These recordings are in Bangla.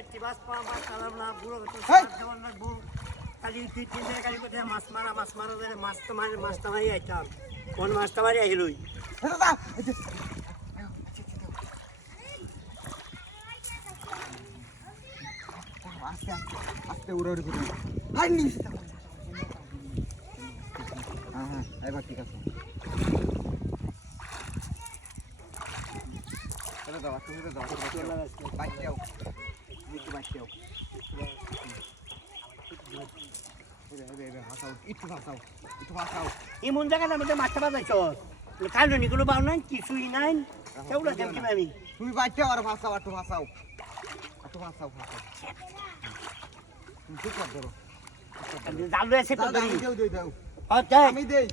একটি বাস পাওয়া বাস চালাম না বুড়ো দেওয়ার লাগবো খালি দুই তিন জায়গায় খালি কোথায় মাছ মারা যায় মাছটা মারি আইতাম কোন মাছটা মারি আহিলই আস্তে উড়াউড়ি করুন হাই নিস হ্যাঁ এবার ঠিক আছে চলে দাও বাইকটাও এমন জায়গায় আমাদের মাছটা বাজাইছ কালো নিগুলো পাও নাই কিছুই নাই কেউটা কেমন আমি তুমি বাইকটাও আর ভাসাও একটু ভাসাও তুমি ঠিক ধরো জাল আছে তো আমি দেই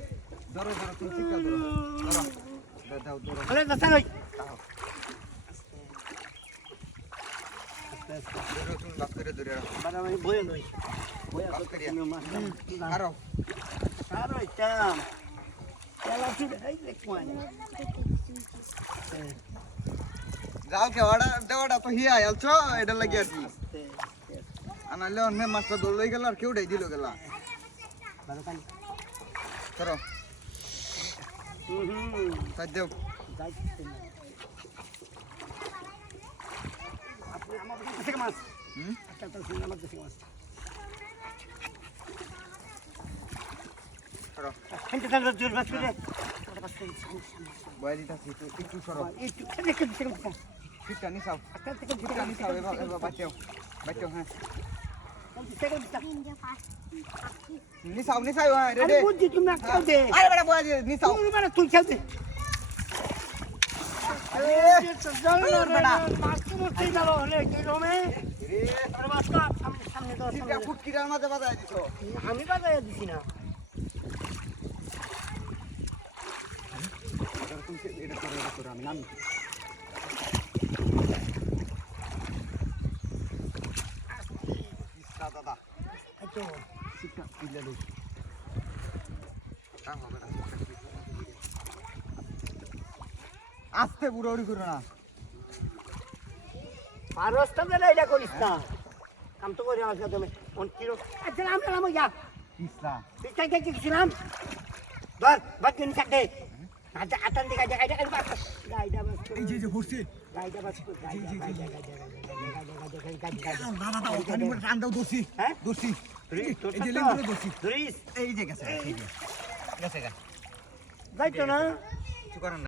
ধরো তুমি ঠিক ধরো দাও আরে দাদা নই তুমি বাস করে ধরে রাখো বাবা আমি বই নই বই বাস করে আরো আরো ইতাম চলা কি এই দেখ মানে যাও কে দেওয়াটা তো হিয়া আলছো এটা লাগি আর কি আনালে অন্য মাছটা দৌড়ই গেল আর কেউ ডাই দিল গেলা ধরো তাই দেও আপনি আমার কাছে মাছ একটা তো শুনে আমার কাছে মাছ ধরো খেলতে থাকলে জোর মাছ করে বয়ালিটা একটু সরো একটু খেলে খেলতে ঠিকটা নিসাও ঠিকটা নিসাও এবার বাঁচাও হ্যাঁ নিসাও হ্যাঁ রেডি আরে বুঝছি তুমি খেল দে আরে বড় বয়ালি নিসাও তুমি মানে তুই খেল দে মাছ তো মরতে গেল হলে কি রমে আরে মাছটা সামনে দাও ঠিকটা ফুটকিটার মাঝে বাজায় দিছো আমি বাজায় দিছি না এটা করো আমি নামি দাদা আচ্ছা ঠিকটা দিলে লই আস্তে বুড়ি করো না পারস্তা দিলে এটা করিস না কাম তো করে আসলে তুমি কোন কিলো আচ্ছা আমি যা পিছলা পিছাই থেকে গেছিলাম ধর বাকিন কাটে আচ্ছা আটান দিকে গাইডা বাস এই যে ঘুরছি গাইডা বাস দাদা ওখানে মোর রান দাও দোষী হ্যাঁ দোষী এই যে লেগুলো দোষী ধরিস এই যে গেছে গেছে যাইতো না কিছু করেন